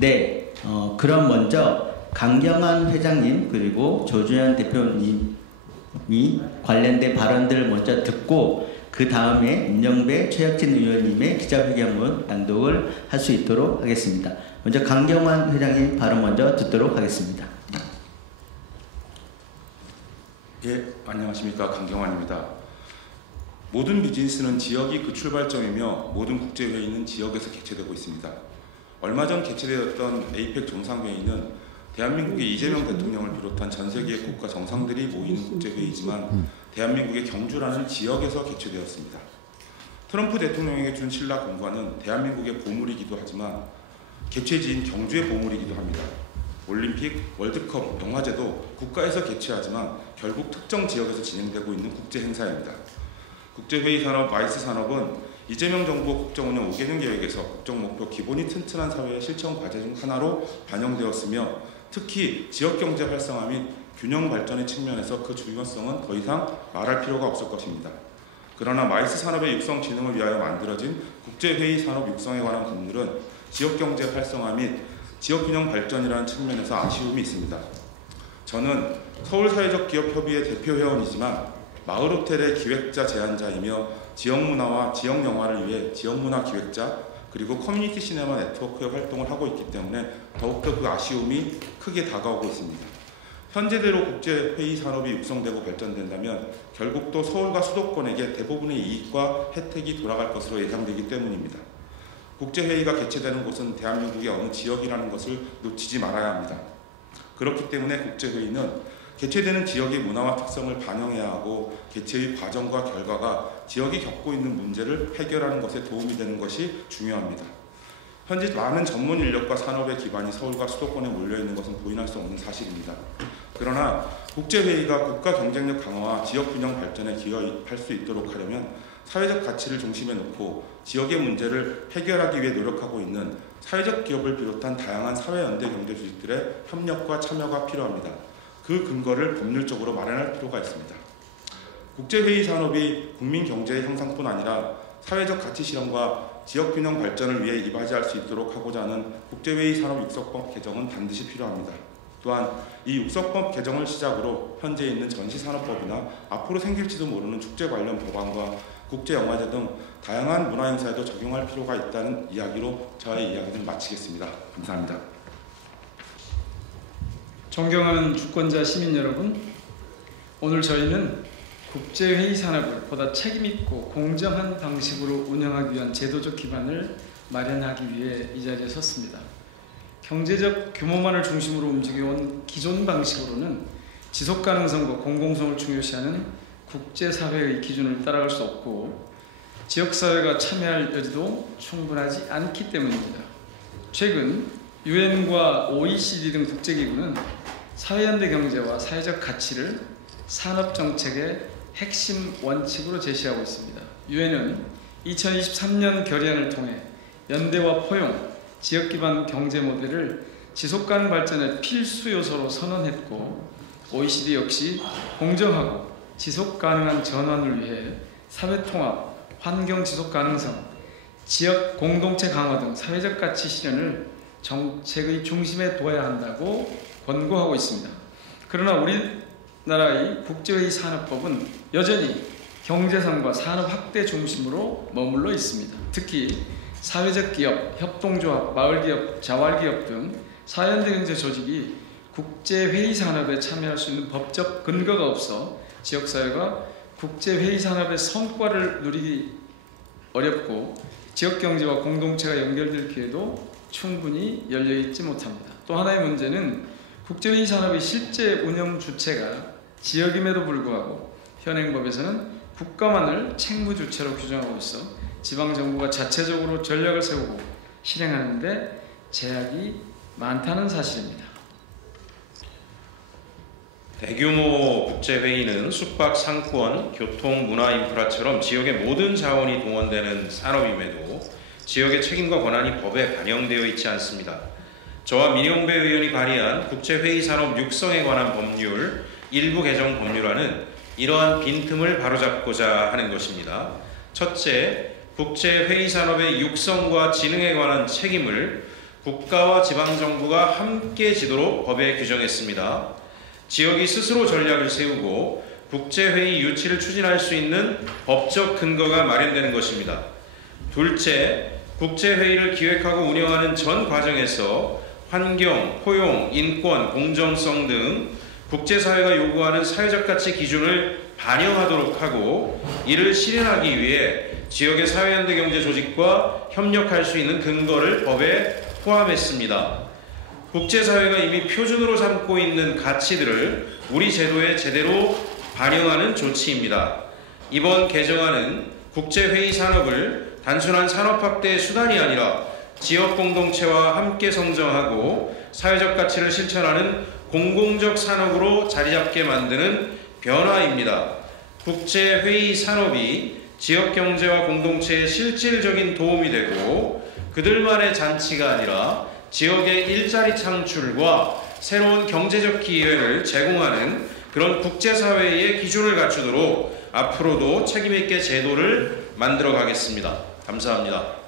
네, 그럼 먼저 강경환 회장님 그리고 조준현 대표님이 관련된 발언들을 먼저 듣고 그 다음에 임영배 최혁진 의원님의 기자회견문 낭독을 할 수 있도록 하겠습니다. 먼저 강경환 회장님 발언 먼저 듣도록 하겠습니다. 예, 안녕하십니까. 강경환입니다. 모든 비즈니스는 지역이 그 출발점이며 모든 국제회의는 지역에서 개최되고 있습니다. 얼마 전 개최되었던 에이펙 정상회의는 대한민국의 이재명 대통령을 비롯한 전 세계의 국가 정상들이 모이는 국제회의지만 대한민국의 경주라는 지역에서 개최되었습니다. 트럼프 대통령에게 준 신라 공관은 대한민국의 보물이기도 하지만 개최지인 경주의 보물이기도 합니다. 올림픽, 월드컵, 영화제도 국가에서 개최하지만 결국 특정 지역에서 진행되고 있는 국제 행사입니다. 국제회의 산업, 마이스 산업은 이재명 정부 국정운영 5개년 계획에서 국정목표 기본이 튼튼한 사회의 실천 과제 중 하나로 반영되었으며 특히 지역경제 활성화 및 균형 발전의 측면에서 그 중요성은 더 이상 말할 필요가 없을 것입니다. 그러나 마이스 산업의 육성 진흥을 위하여 만들어진 국제회의 산업 육성에 관한 법률은 지역경제 활성화 및 지역균형 발전이라는 측면에서 아쉬움이 있습니다. 저는 서울사회적기업협의회 대표회원이지만 마을호텔의 기획자 제안자이며 지역문화와 지역영화를 위해 지역문화 기획자 그리고 커뮤니티 시네마 네트워크의 활동을 하고 있기 때문에 더욱더 그 아쉬움이 크게 다가오고 있습니다. 현재대로 국제회의 산업이 육성되고 발전된다면 결국 또 서울과 수도권에게 대부분의 이익과 혜택이 돌아갈 것으로 예상되기 때문입니다. 국제회의가 개최되는 곳은 대한민국의 어느 지역이라는 것을 놓치지 말아야 합니다. 그렇기 때문에 국제회의는 개최되는 지역의 문화와 특성을 반영해야 하고 개최의 과정과 결과가 지역이 겪고 있는 문제를 해결하는 것에 도움이 되는 것이 중요합니다. 현재 많은 전문 인력과 산업의 기반이 서울과 수도권에 몰려있는 것은 부인할 수 없는 사실입니다. 그러나 국제회의가 국가 경쟁력 강화와 지역균형 발전에 기여할 수 있도록 하려면 사회적 가치를 중심에 놓고 지역의 문제를 해결하기 위해 노력하고 있는 사회적 기업을 비롯한 다양한 사회연대 경제 조직들의 협력과 참여가 필요합니다. 그 근거를 법률적으로 마련할 필요가 있습니다. 국제회의 산업이 국민 경제의 향상뿐 아니라 사회적 가치 실현과 지역균형 발전을 위해 이바지할 수 있도록 하고자 하는 국제회의 산업 육성법 개정은 반드시 필요합니다. 또한 이 육성법 개정을 시작으로 현재 있는 전시산업법이나 앞으로 생길지도 모르는 축제 관련 법안과 국제영화제 등 다양한 문화행사에도 적용할 필요가 있다는 이야기로 저의 이야기를 마치겠습니다. 감사합니다. 존경하는 주권자 시민 여러분, 오늘 저희는 국제회의 산업을 보다 책임있고 공정한 방식으로 운영하기 위한 제도적 기반을 마련하기 위해 이 자리에 섰습니다. 경제적 규모만을 중심으로 움직여온 기존 방식으로는 지속가능성과 공공성을 중요시하는 국제사회의 기준을 따라갈 수 없고 지역사회가 참여할 여지도 충분하지 않기 때문입니다. 최근 유엔과 OECD 등 국제기구는 사회연대 경제와 사회적 가치를 산업정책의 핵심 원칙으로 제시하고 있습니다. 유엔은 2023년 결의안을 통해 연대와 포용, 지역기반 경제 모델을 지속가능 발전의 필수 요소로 선언했고 OECD 역시 공정하고 지속가능한 전환을 위해 사회통합, 환경 지속가능성, 지역 공동체 강화 등 사회적 가치 실현을 정책의 중심에 둬야 한다고 권고하고 있습니다. 그러나 우리나라의 국제회의 산업법은 여전히 경제성과 산업 확대 중심으로 머물러 있습니다. 특히 사회적 기업, 협동조합, 마을기업, 자활기업 등 사회연대 경제 조직이 국제회의 산업에 참여할 수 있는 법적 근거가 없어 지역사회가 국제회의 산업의 성과를 누리기 어렵고 지역경제와 공동체가 연결될 기회도 충분히 열려있지 못합니다. 또 하나의 문제는 국제회의 산업의 실제 운영 주체가 지역임에도 불구하고 현행법에서는 국가만을 책무 주체로 규정하고 있어 지방정부가 자체적으로 전략을 세우고 실행하는 데 제약이 많다는 사실입니다. 대규모 국제회의는 숙박, 상권, 교통, 문화 인프라처럼 지역의 모든 자원이 동원되는 산업임에도 지역의 책임과 권한이 법에 반영되어 있지 않습니다. 저와 민용배 의원이 발의한 국제회의 산업 육성에 관한 법률 일부 개정 법률안은 이러한 빈틈을 바로잡고자 하는 것입니다. 첫째, 국제회의 산업의 육성과 진흥에 관한 책임을 국가와 지방정부가 함께 지도록 법에 규정했습니다. 지역이 스스로 전략을 세우고 국제회의 유치를 추진할 수 있는 법적 근거가 마련되는 것입니다. 둘째, 국제회의를 기획하고 운영하는 전 과정에서 환경, 포용, 인권, 공정성 등 국제사회가 요구하는 사회적 가치 기준을 반영하도록 하고 이를 실현하기 위해 지역의 사회연대 경제 조직과 협력할 수 있는 근거를 법에 포함했습니다. 국제사회가 이미 표준으로 삼고 있는 가치들을 우리 제도에 제대로 반영하는 조치입니다. 이번 개정안은 국제회의 산업을 단순한 산업 확대의 수단이 아니라 지역 공동체와 함께 성장하고 사회적 가치를 실천하는 공공적 산업으로 자리잡게 만드는 변화입니다. 국제회의 산업이 지역 경제와 공동체에 실질적인 도움이 되고 그들만의 잔치가 아니라 지역의 일자리 창출과 새로운 경제적 기회를 제공하는 그런 국제사회의 기준을 갖추도록 앞으로도 책임있게 제도를 만들어 가겠습니다. 감사합니다.